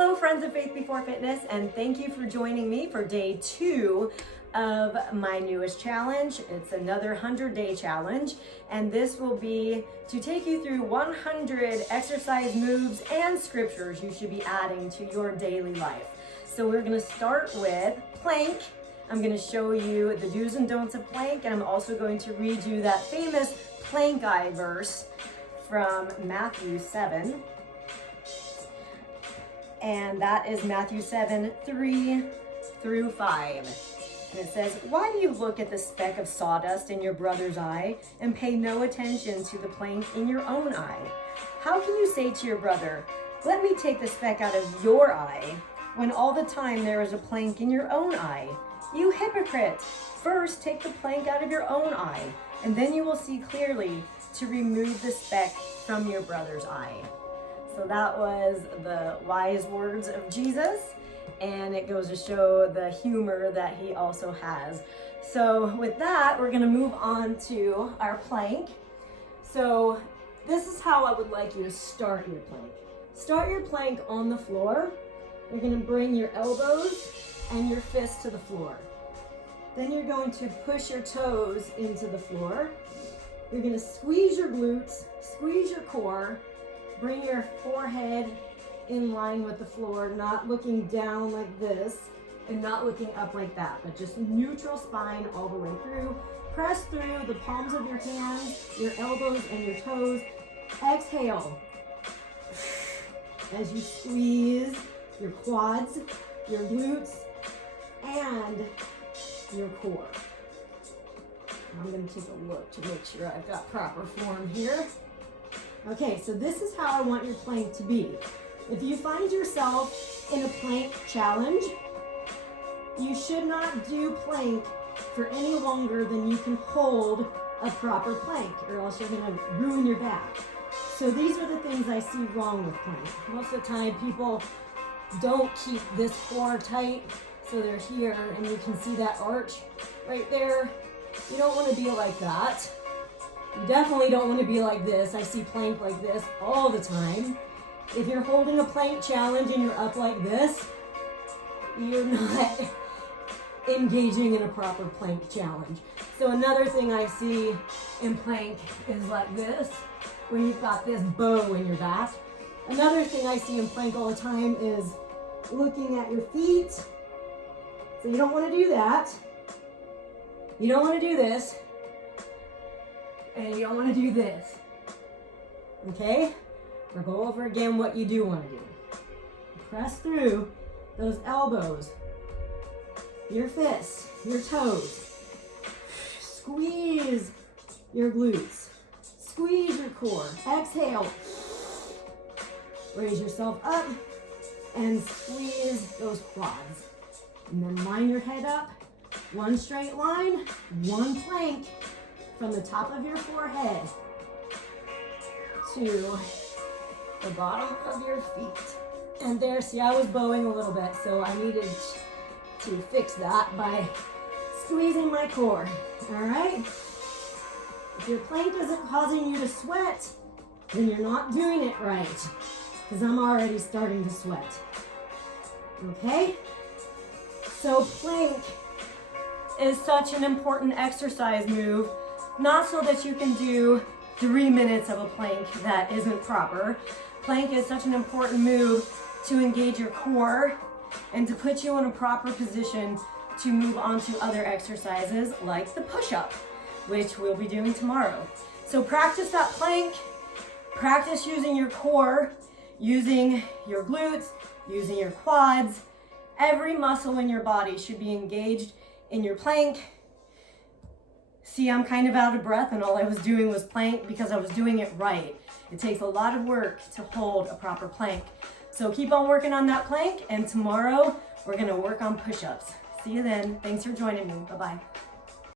Hello friends of Faith Before Fitness, and thank you for joining me for day 2 of my newest challenge. It's another 100-day challenge, and this will be to take you through 100 exercise moves and scriptures you should be adding to your daily life. So we're going to start with plank. I'm going to show you the do's and don'ts of plank, and I'm also going to read you that famous plank eye verse from Matthew 7. And that is Matthew 7, 3 through 5. And it says, "Why do you look at the speck of sawdust in your brother's eye and pay no attention to the plank in your own eye? How can you say to your brother, 'Let me take the speck out of your eye,' when all the time there is a plank in your own eye? You hypocrite! First take the plank out of your own eye, and then you will see clearly to remove the speck from your brother's eye." So that was the wise words of Jesus, and it goes to show the humor that he also has. So with that, we're going to move on to our plank. So this is how I would like you to start your plank. Start your plank on the floor. You're going to bring your elbows and your fists to the floor. Then you're going to push your toes into the floor. You're going to squeeze your glutes, squeeze your core. Bring your forehead in line with the floor, not looking down like this and not looking up like that, but just neutral spine all the way through. Press through the palms of your hands, your elbows and your toes. Exhale as you squeeze your quads, your glutes, and your core. I'm going to take a look to make sure I've got proper form here. Okay, so this is how I want your plank to be. If you find yourself in a plank challenge, you should not do plank for any longer than you can hold a proper plank, or else you're gonna ruin your back. So these are the things I see wrong with plank. Most of the time people don't keep this core tight, so they're here, and you can see that arch right there. You don't wanna be like that. You definitely don't want to be like this. I see plank like this all the time. If you're holding a plank challenge and you're up like this, you're not engaging in a proper plank challenge. So another thing I see in plank is like this, where you've got this bow in your back. Another thing I see in plank all the time is looking at your feet. So you don't want to do that. You don't want to do this. And you don't want to do this, okay? We'll go over again what you do want to do. Press through those elbows, your fists, your toes. Squeeze your glutes. Squeeze your core. Exhale. Raise yourself up and squeeze those quads. And then line your head up. One straight line, one plank. From the top of your forehead to the bottom of your feet. And there, see, I was bowing a little bit, so I needed to fix that by squeezing my core, all right? If your plank isn't causing you to sweat, then you're not doing it right, because I'm already starting to sweat, okay? So plank is such an important exercise move. Not so that you can do 3 minutes of a plank that isn't proper. Plank is such an important move to engage your core and to put you in a proper position to move on to other exercises like the push-up, which we'll be doing tomorrow. So practice that plank, practice using your core, using your glutes, using your quads. Every muscle in your body should be engaged in your plank. See, I'm kind of out of breath, and all I was doing was plank because I was doing it right. It takes a lot of work to hold a proper plank. So keep on working on that plank, and tomorrow we're gonna work on push-ups. See you then. Thanks for joining me. Bye-bye.